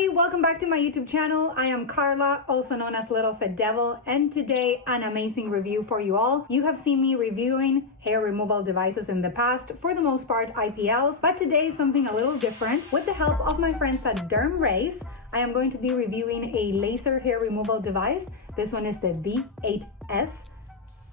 everybody, welcome back to my YouTube channel. I am Carla, also known as Littlefitdevil, and today an amazing review for you all. You have seen me reviewing hair removal devices in the past, for the most part IPLs, but today something a little different. With the help of my friends at DermRays, I am going to be reviewing a laser hair removal device. This one is the V8S,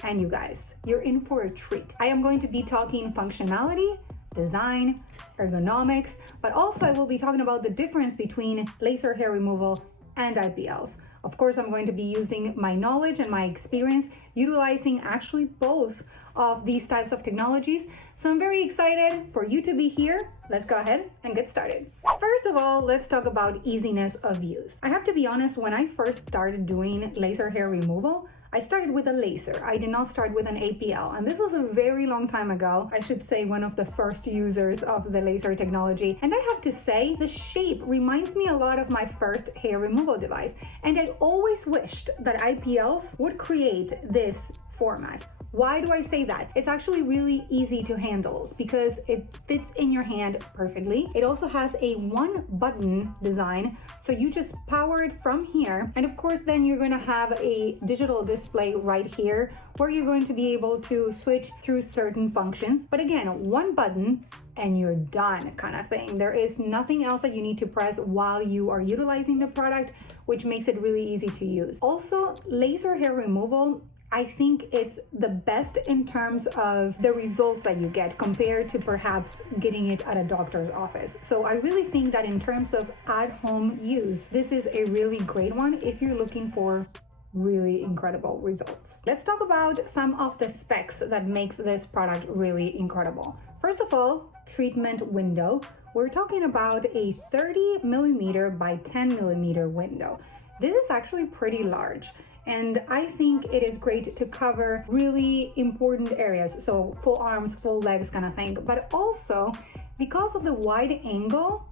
and you guys, you're in for a treat. I am going to be talking functionality, design, ergonomics, but also I will be talking about the difference between laser hair removal and IPLs. Of course, I'm going to be using my knowledge and my experience utilizing actually both of these types of technologies. So I'm very excited for you to be here. Let's go ahead and get started. First of all, let's talk about easiness of use. I have to be honest, when I first started doing laser hair removal, I started with a laser. I did not start with an IPL, and this was a very long time ago. I should say one of the first users of the laser technology. And I have to say, the shape reminds me a lot of my first hair removal device. And I always wished that IPLs would create this format. Why do I say that? It's actually really easy to handle because it fits in your hand perfectly. It also has a one button design, so you just power it from here. And of course, then you're going to have a digital display right here where you're going to be able to switch through certain functions. But again, one button and you're done kind of thing. There is nothing else that you need to press while you are utilizing the product, which makes it really easy to use. Also, laser hair removal, I think it's the best in terms of the results that you get compared to perhaps getting it at a doctor's office. So I really think that in terms of at-home use, this is a really great one if you're looking for really incredible results. Let's talk about some of the specs that makes this product really incredible. First of all, treatment window. We're talking about a 30 millimeter by 10 millimeter window. This is actually pretty large. And I think it is great to cover really important areas. So full arms, full legs kind of thing. But also, because of the wide angle,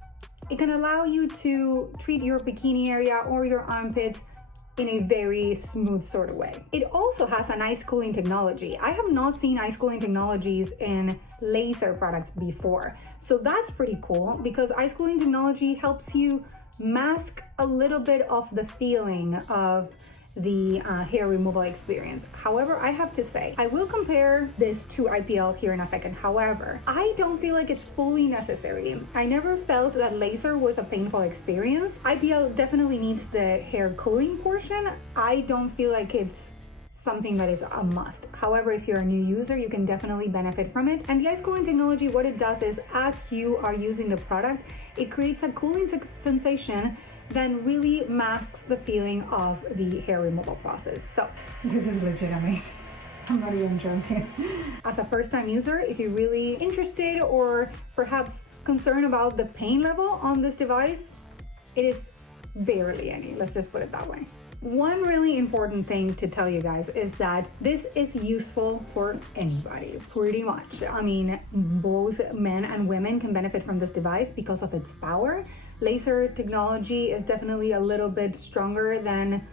it can allow you to treat your bikini area or your armpits in a very smooth sort of way. It also has an ice cooling technology. I have not seen ice cooling technologies in laser products before. So that's pretty cool because ice cooling technology helps you mask a little bit of the feeling of the hair removal experience. However, I have to say, I will compare this to IPL here in a second. However, I don't feel like it's fully necessary. I never felt that laser was a painful experience. IPL definitely needs the hair cooling portion. I don't feel like it's something that is a must. However, if you're a new user, you can definitely benefit from it. And the ice cooling technology, what it does is as you are using the product, it creates a cooling sensation then really masks the feeling of the hair removal process. So this is legit amazing. I'm not even joking. As a first-time user, if you're really interested or perhaps concerned about the pain level on this device, it is barely any. Let's just put it that way. One really important thing to tell you guys is that this is useful for anybody, pretty much. I mean, both men and women can benefit from this device because of its power. Laser technology is definitely a little bit stronger than,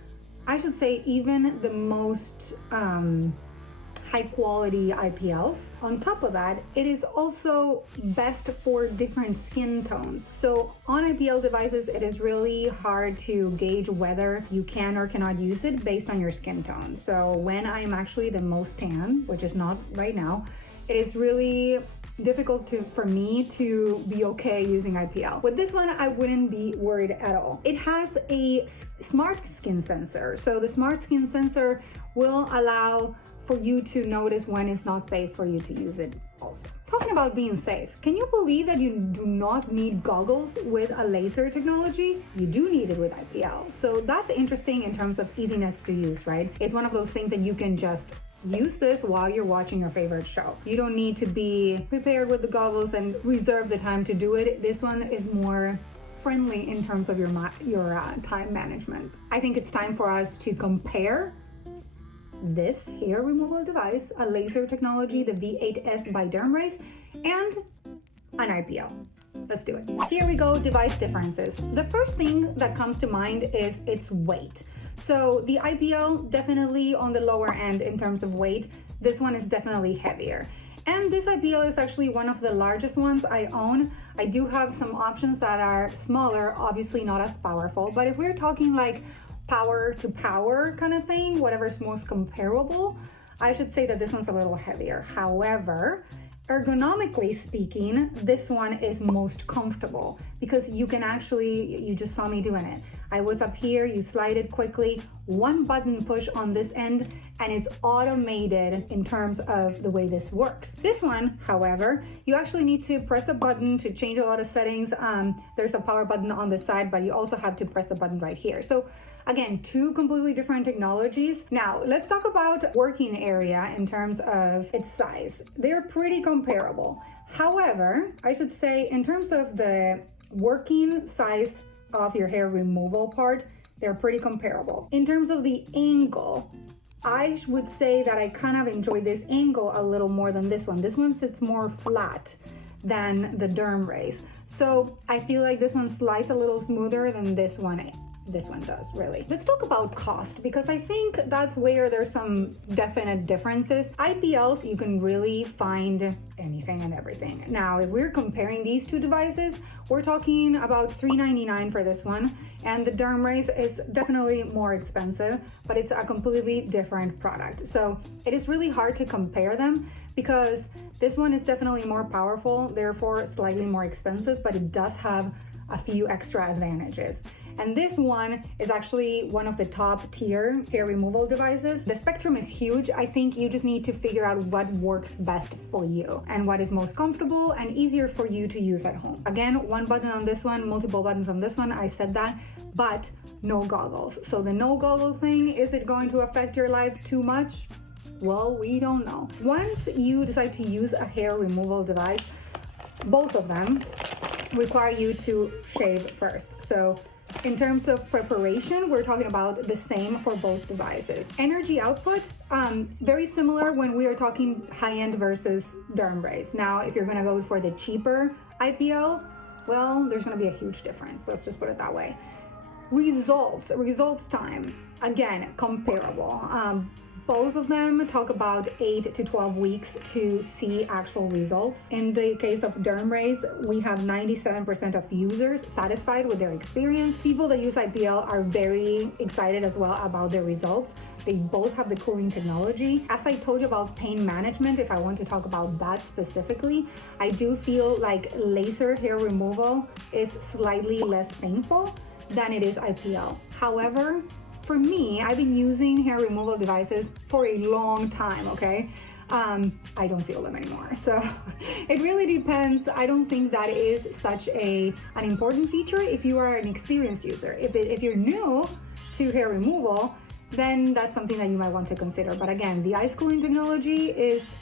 I should say, even the most high quality IPLs. On top of that, it is also best for different skin tones. So on IPL devices, it is really hard to gauge whether you can or cannot use it based on your skin tone. So when I'm actually the most tan, which is not right now, it is really difficult for me to be okay using IPL. With this one, I wouldn't be worried at all. It has a smart skin sensor. So the smart skin sensor will allow for you to notice when it's not safe for you to use it also. Talking about being safe, can you believe that you do not need goggles with a laser technology? You do need it with IPL. So that's interesting in terms of easiness to use, right? It's one of those things that you can just use this while you're watching your favorite show. You don't need to be prepared with the goggles and reserve the time to do it. This one is more friendly in terms of your time management. I think it's time for us to compare this hair removal device, a laser technology, the V8S by DermRays, and an IPL. Let's do it. Here we go, device differences. The first thing that comes to mind is its weight. So the IPL definitely on the lower end in terms of weight. This one is definitely heavier. And this IPL is actually one of the largest ones I own. I do have some options that are smaller, obviously not as powerful, but if we're talking like power to power kind of thing, whatever's most comparable, I should say that this one's a little heavier. However, ergonomically speaking, this one is most comfortable because you can actually, you just saw me doing it. I was up here, you slide it quickly, one button push on this end, and it's automated in terms of the way this works. This one, however, you actually need to press a button to change a lot of settings. There's a power button on the side, but you also have to press the button right here. So again, two completely different technologies. Now, let's talk about working area in terms of its size. They're pretty comparable. However, I should say in terms of the working size of your hair removal part, they're pretty comparable. In terms of the angle, I would say that I kind of enjoy this angle a little more than this one. This one sits more flat than the DermRays. So I feel like this one slides a little smoother than this one does, really. Let's talk about cost, because I think that's where there's some definite differences. IPLs, you can really find anything and everything. Now, if we're comparing these two devices, we're talking about $3.99 for this one, and the DermRays is definitely more expensive, but it's a completely different product. So it is really hard to compare them because this one is definitely more powerful, therefore slightly more expensive, but it does have a few extra advantages. And this one is actually one of the top tier hair removal devices. The spectrum is huge. I think you just need to figure out what works best for you and what is most comfortable and easier for you to use at home. Again, one button on this one, multiple buttons on this one, I said that, but no goggles. So the no goggle thing, is it going to affect your life too much? Well, we don't know. Once you decide to use a hair removal device, both of them require you to shave first. So in terms of preparation, we're talking about the same for both devices. Energy output, very similar when we are talking high-end versus DermRays. Now, if you're gonna go for the cheaper IPL, well, there's gonna be a huge difference. Let's just put it that way. Results time, again, comparable. Both of them talk about 8 to 12 weeks to see actual results. In the case of DermRays, we have 97% of users satisfied with their experience. People that use IPL are very excited as well about their results. They both have the cooling technology. As I told you about pain management, if I want to talk about that specifically, I do feel like laser hair removal is slightly less painful than it is IPL. However, for me, I've been using hair removal devices for a long time, okay? I don't feel them anymore. So it really depends. I don't think that is such an important feature if you are an experienced user. If you're new to hair removal, then that's something that you might want to consider. But again, the ice cooling technology is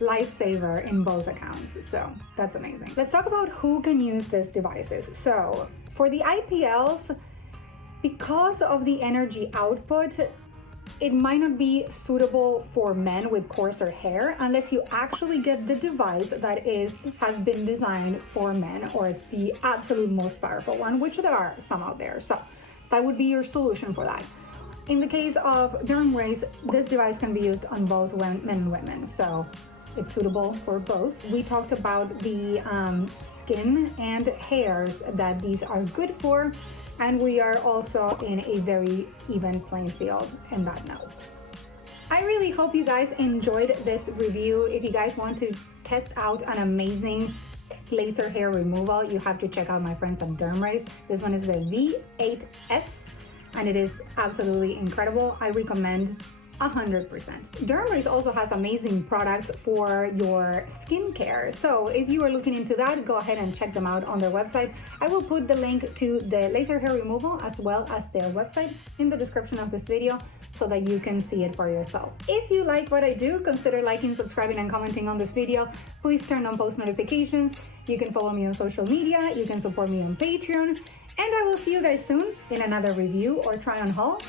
lifesaver in both accounts. So that's amazing. Let's talk about who can use these devices. So for the IPLs, because of the energy output, it might not be suitable for men with coarser hair unless you actually get the device that has been designed for men, or it's the absolute most powerful one, which there are some out there. So that would be your solution for that. In the case of DermRays, this device can be used on both men and women, so it's suitable for both. We talked about the skin and hairs that these are good for, and we are also in a very even playing field in that note. I really hope you guys enjoyed this review. If you guys want to test out an amazing laser hair removal, you have to check out my friends at DermRays. This one is the V8S, and it is absolutely incredible. I recommend 100%. DermRays also has amazing products for your skincare. So if you are looking into that, go ahead and check them out on their website. I will put the link to the laser hair removal as well as their website in the description of this video so that you can see it for yourself. If you like what I do, consider liking, subscribing, and commenting on this video. Please turn on post notifications. You can follow me on social media. You can support me on Patreon. And I will see you guys soon in another review or try on haul.